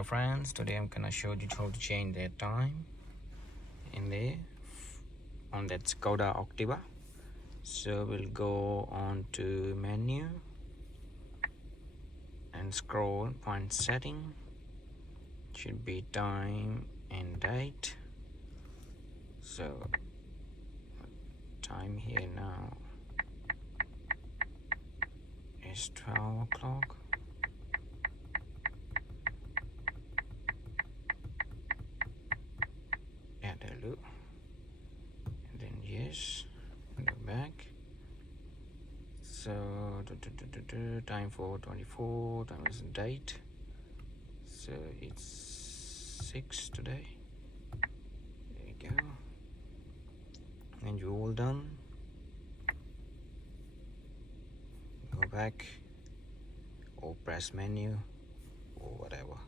Hello friends, today I'm gonna show you how to change the time in there on that Skoda Octavia. So we'll go on to menu and scroll, find setting, should be time and date. So time here now is 12 o'clock. Add a loop and then yes, go back. So time for 24, time is date, so it's 6 today. There you go, and you're all done. Go back or press menu or whatever.